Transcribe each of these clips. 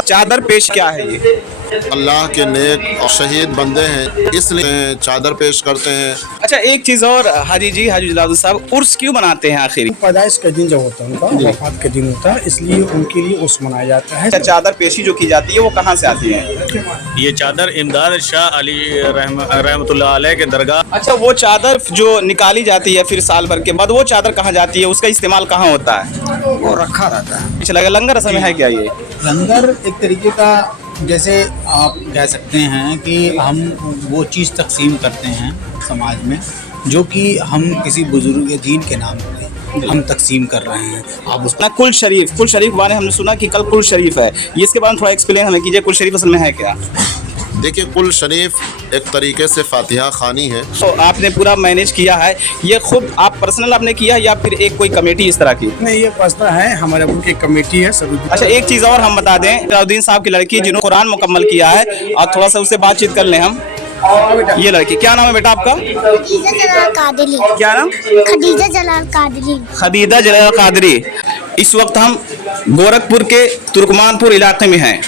चादर पेश क्या है ये? अल्लाह के नेक और शहीद बंदे हैं, इसलिए चादर पेश करते हैं। अच्छा, एक चीज़ और हाजी जी, हाजी जलालुद्दीन साहब, उर्स क्यों मनाते हैं आखिर? पैदाइश का दिन जब होता है उनका, वफात का दिन होता है, इसलिए उनके लिए उर्स मनाया जाता है। अच्छा, चादर पेशी जो की जाती है वो कहाँ से आती है? ये चादर इमदाद शाह अली रहमतुल्लाह अलैह के दरगाह। अच्छा, वो चादर जो निकाली जाती है फिर साल भर के बाद, वो चादर कहाँ जाती है, उसका इस्तेमाल कहाँ होता है? वो रखा रहता है। अच्छा, लगा लंगर असल में है क्या ये? लंगर एक तरीके का, जैसे आप कह सकते हैं कि हम वो चीज़ तकसीम करते हैं समाज में जो कि हम किसी बुजुर्ग दीन के नाम पे हम तकसीम कर रहे हैं। आप उसको ना कुल शरीफ के बारे में हमने सुना कि कल कुल शरीफ है, ये इसके बारे में थोड़ा एक्सप्लेन हमें कीजिए, कुल शरीफ असल में है क्या? देखिए, कुल शरीफ एक तरीके से फातिहा खानी है। तो आपने पूरा मैनेज किया है, ये खुद आप पर्सनल आपने किया या फिर एक कोई कमेटी इस तरह की? नहीं, ये फैसला है हमारे उनकी कमेटी है सभी। अच्छा, एक चीज़ और हम बता दें, जलालुद्दीन साहब की लड़की जिन्होंने कुरान मुकम्मल किया है, और थोड़ा सा उससे बातचीत कर लें हम। ये लड़की, क्या नाम है बेटा आपका? खदीजा जलाल कादरी। क्या नाम? खदीजा जलाल कादरी। खदीजा जलाल कादरी। इस वक्त हम गोरखपुर के तुर्कमानपुर इलाके में हैं,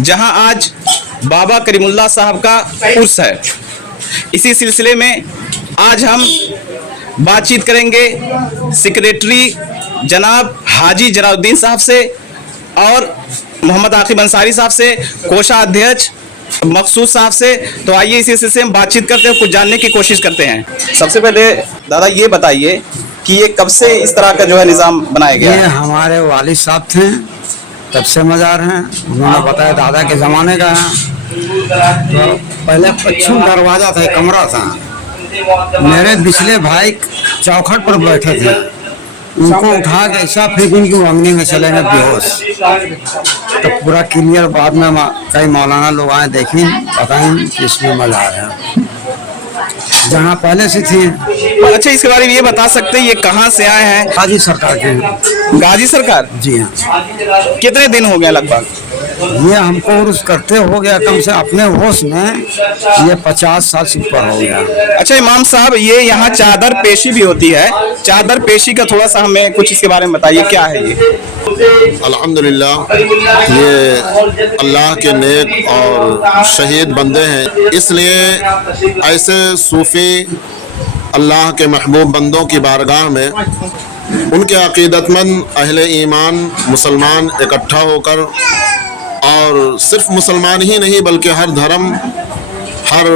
जहां आज बाबा करीमुल्लाह साहब का उर्स है। इसी सिलसिले में आज हम बातचीत करेंगे सेक्रेटरी जनाब हाजी जलालुद्दीन साहब से और मोहम्मद आकिब अंसारी साहब से, कोषाध्यक्ष मकसूद साहब से। तो आइए इसी सिलसिले में बातचीत करते हैं, कुछ जानने की कोशिश करते हैं। सबसे पहले दादा ये बताइए कि ये कब से इस तरह का जो है निज़ाम बनाया गया ये है? हमारे वालिद साहब थे, तब से मज़ार हैं। उन्होंने बताया दादा के ज़माने का है। तो पहले पश्चिम दरवाज़ा था, एक कमरा था। मेरे पिछले भाई चौखट पर बैठे थे, उनको उठा के ऐसा फिर इनकी मंगनी में चले गए बेहोश। तो पूरा क्लियर बाद में कई मौलाना लोग आए, देखें बताएं कि इसमें मज़ार है जहाँ पहले से थी। अच्छा, इसके बारे में ये बता सकते हैं ये कहाँ से आए हैं? हाजी सरकार के। गाजी सरकार? जी हाँ। कितने दिन हो गए लगभग? ये हमको उर्स करते हो गया कम से अपने होश में ये 50 साल से ऊपर हो गया। अच्छा इमाम साहब, ये यहाँ चादर पेशी भी होती है, चादर पेशी का थोड़ा सा हमें कुछ इसके बारे में बताइए, क्या है ये? अल्हम्दुलिल्लाह, ये अल्लाह के नेक और शहीद बंदे हैं, इसलिए ऐसे सूफ़ी अल्लाह के महबूब बंदों की बारगाह में उनके अक़ीदतमंद अहले ईमान मुसलमान इकट्ठा होकर, और सिर्फ मुसलमान ही नहीं बल्कि हर धर्म, हर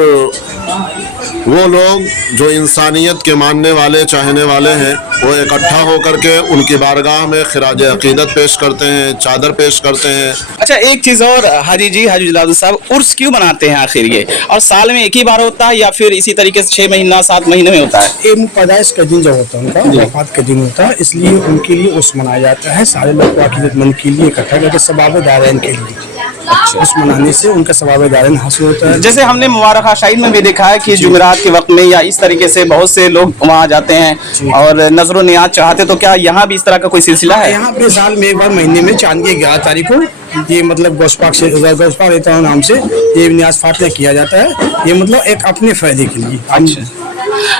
वो लोग जो इंसानियत के मानने वाले चाहने वाले हैं, वो इकट्ठा होकर के उनकी बारगाह में खिराज अक़ीदत पेश करते हैं, चादर पेश करते हैं। अच्छा, एक चीज़ और हाजी जी, हाजी जलालुद्दीन साहब, उर्स क्यों मनाते हैं आखिर ये? और साल में एक ही बार होता है या फिर इसी तरीके से 6 महीना 7 महीने में होता है? ये पैदाइश का दिन जब होता है उनका, वफात का दिन होता है, इसलिए उनके लिए उर्स मनाया जाता है। सारे लोग अक़ीदतमंद के लिए इकट्ठा करके सवाब दारैन के लिए। अच्छा, उस मनाने से उनका सवाब दारैन हासिल होता है। जैसे हमने मुबारक शाहीन में भी देखा है कि जुमेरात के वक्त में या इस तरीके से बहुत से लोग वहाँ जाते हैं और नजर नियाज चाहते, तो क्या यहाँ भी इस तरह का कोई सिलसिला है? यहाँ पे साल में एक बार महीने में चांद की 11 तारीख को ये मतलब गौसपाक से गौसपाक रहता हूँ नाम से ये नियाज फातिहा किया जाता है। ये मतलब एक अपने फायदे के लिए।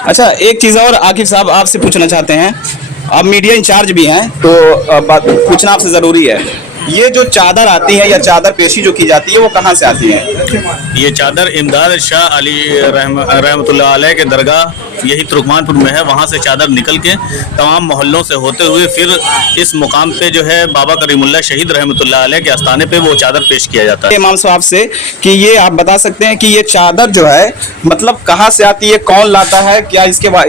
अच्छा, एक चीज़ और आकिब साहब आपसे पूछना चाहते हैं, आप मीडिया इंचार्ज भी हैं तो बात पूछना आपसे ज़रूरी है। ये जो चादर आती है या चादर पेशी जो की जाती है वो कहाँ से आती है? ये चादर इमदाद शाह अली रहमतुल्लाह अलैह के दरगाह, यही तुर्कमानपुर में है। वहाँ से चादर निकल के तमाम मोहल्लों से होते हुए फिर इस मुकाम पे जो है बाबा करीमुल्लाह शहीद रहमतुल्लाह अलैह के आस्थाने पे वो चादर पेश किया जाता है। इमाम साहब से कि ये आप बता सकते हैं कि ये चादर जो है मतलब कहाँ से आती है, कौन लाता है, क्या इसके बाद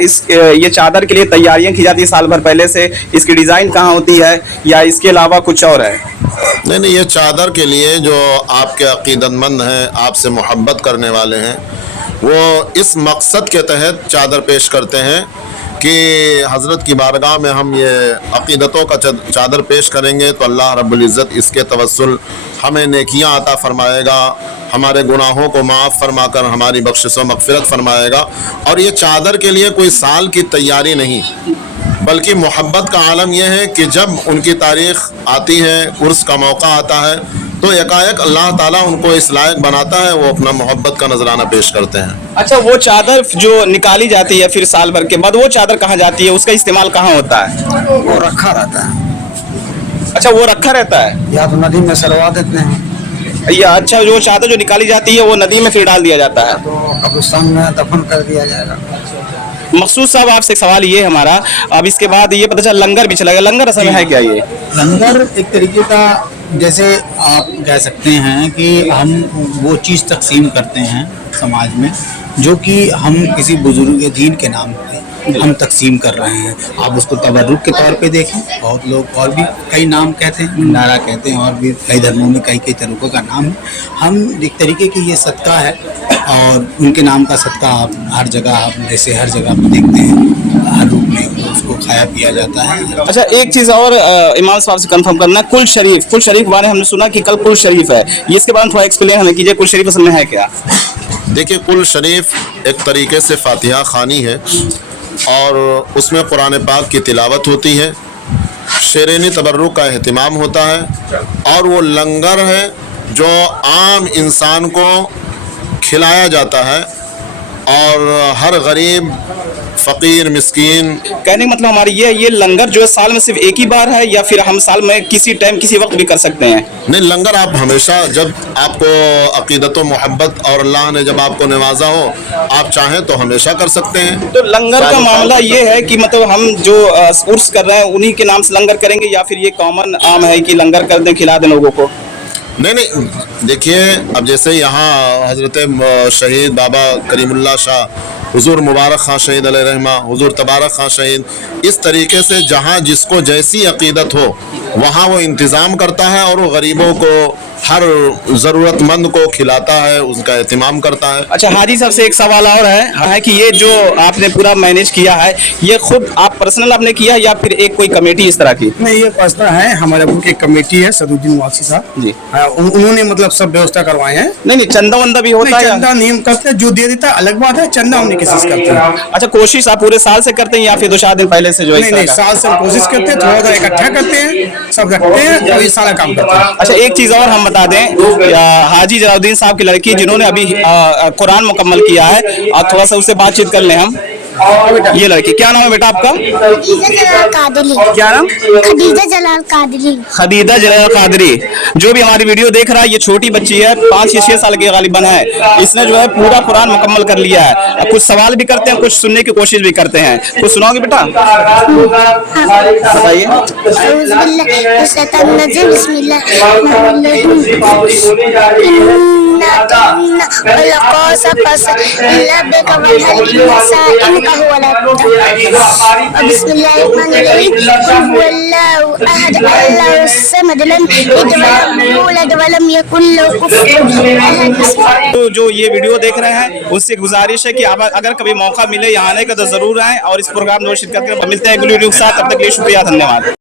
ये चादर के लिए तैयारियाँ की जाती है साल भर पहले से, इसकी डिज़ाइन कहाँ होती है या इसके अलावा कुछ और है? नहीं, ये चादर के लिए जो आपके अक़ीदतमंद हैं, आपसे मोहब्बत करने वाले हैं, वो इस मकसद के तहत चादर पेश करते हैं कि हज़रत की बारगाह में हम ये अक़ीदतों का चादर पेश करेंगे तो अल्लाह रब्बुल इज़्ज़त इसके तवस्सुल हमें नेकियां अता फरमाएगा, हमारे गुनाहों को माफ़ फरमाकर हमारी बख्शिश व मग़फ़िरत फरमाएगा। और ये चादर के लिए कोई साल की तैयारी नहीं, बल्कि मोहब्बत का आलम यह है कि जब उनकी तारीख़ आती है, उर्स का मौका आता है, तो एकाएक अल्लाह ताला उनको इस लायक बनाता है, वो अपना मोहब्बत का नजराना पेश करते हैं। अच्छा, वो चादर जो निकाली जाती है फिर साल भर के बाद, वो चादर कहाँ जाती है, उसका इस्तेमाल कहाँ होता है? वो रखा रहता है। अच्छा, वो रखा रहता है या तो नदी में सलवा देते हैं। ये अच्छा जो चादर जो निकाली जाती है वो नदी में फिर डाल दिया जाता है। तो कब्रिस्तान में दफन कर दिया जाएगा। मकसूद साहब आपसे एक सवाल ये है हमारा, अब इसके बाद ये पता चला लंगर भी चला गया, लंगर असल में है क्या ये? लंगर एक तरीके का, जैसे आप कह सकते हैं कि हम वो चीज़ तकसीम करते हैं समाज में जो कि हम किसी बुजुर्ग दीन के नाम पे हम तकसीम कर रहे हैं। आप उसको तबर्रुक के तौर पे देखें, बहुत लोग और भी कई नाम कहते हैं, भंडारा कहते हैं, और भी कई धर्मों में कई कई तरीक़ों का नाम है। हम एक तरीके की ये सदका है और उनके नाम का सदका आप हर जगह, आप जैसे हर जगह आप देखते हैं हर रूप में उसको खाया पिया जाता है। अच्छा एक चीज़ और इमाम साहब से कंफर्म करना, कुल शरीफ के बारे में हमने सुना कि कल कुल शरीफ है, ये इसके बारे में थोड़ा एक्सप्लेन हमें कीजिए, कुल शरीफ असल में है क्या? देखिए, कुल शरीफ एक तरीके से फातिहा खानी है और उसमें कुरान पाक की तिलावत होती है, शेरनी तबर्रुक का एहतिमाम होता है, और वो लंगर है जो आम इंसान को खिलाया जाता है और हर गरीब फ़कीर मिस्कीन। कहने का मतलब हमारी ये लंगर जो है साल में सिर्फ एक ही बार है या फिर हम साल में किसी टाइम किसी वक्त भी कर सकते हैं? नहीं, लंगर आप हमेशा, जब आपको अक़ीदत व मोहब्बत और अल्लाह ने जब आपको नवाजा हो, आप चाहें तो हमेशा कर सकते हैं। तो लंगर का मामला ये है कि मतलब हम जो उर्स कर रहे हैं उन्हीं के नाम से लंगर करेंगे या फिर ये कॉमन आम है कि लंगर कर दें, खिला दें लोगों को? नहीं, देखिए, अब जैसे यहाँ हज़रत शहीद बाबा करीमुल्लाह शाह, हुजूर मुबारक खां शहीद अलैहि रहमा, हुजूर तबारक खां शहीद, इस तरीके से जहाँ जिसको जैसी अक़ीदत हो वहाँ वो इंतज़ाम करता है और वो गरीबों को, हर ज़रूरतमंद को खिलाता है, उसका एहतिमाम करता है। अच्छा हाजी साहब से एक सवाल और है कि ये जो आपने पूरा मैनेज किया है ये खुद आप पर्सनल आपने किया या फिर एक कोई कमेटी इस तरह की? नहीं, ये पर्सनल है, हमारे मुल्क की कमेटी है, सदुद्दीन वासी साहब जी, उन्होंने मतलब सब व्यवस्था करवाए हैं। नहीं चंदा वंदा भी होता है? चंदा नियम करते हैं, जो दे देता है अलग बात है, चंदा हमने कोशिश करते हैं। अच्छा कोशिश आप पूरे साल से करते हैं या फिर 2-4 दिन पहले से जो है? नहीं, साल से हम कोशिश करते हैं, थोड़ा सा इकट्ठा करते हैं, सब रखते हैं और ये सारा काम करते हैं। अच्छा एक चीज़ और हम बता दें, हाजी जलालुद्दीन साहब की लड़की जिन्होंने अभी कुरान मुकम्मल किया है, और थोड़ा सा उससे बातचीत कर लें हम। ये लड़की, क्या नाम है बेटा आपका? खदीजा जलाल कादरी। क्या नाम? खदीजा जलाल कादरी। खदीजा जलाल कादरी। जो भी हमारी वीडियो देख रहा है, ये छोटी बच्ची है, 5 या 6 साल की गालिबन है, इसने जो है पूरा कुरान मुकम्मल कर लिया है। कुछ सवाल भी करते हैं, कुछ सुनने की कोशिश भी करते हैं, कुछ सुनाओगे बेटा? बताइए। तो जो ये वीडियो देख रहे हैं उससे गुजारिश है कि अगर कभी मौका मिले यहाँ आने का तो जरूर आए और इस प्रोग्राम में शिरकत करें। मिलते हैं अगली वीडियो के साथ, तब तक के लिए शुक्रिया, धन्यवाद।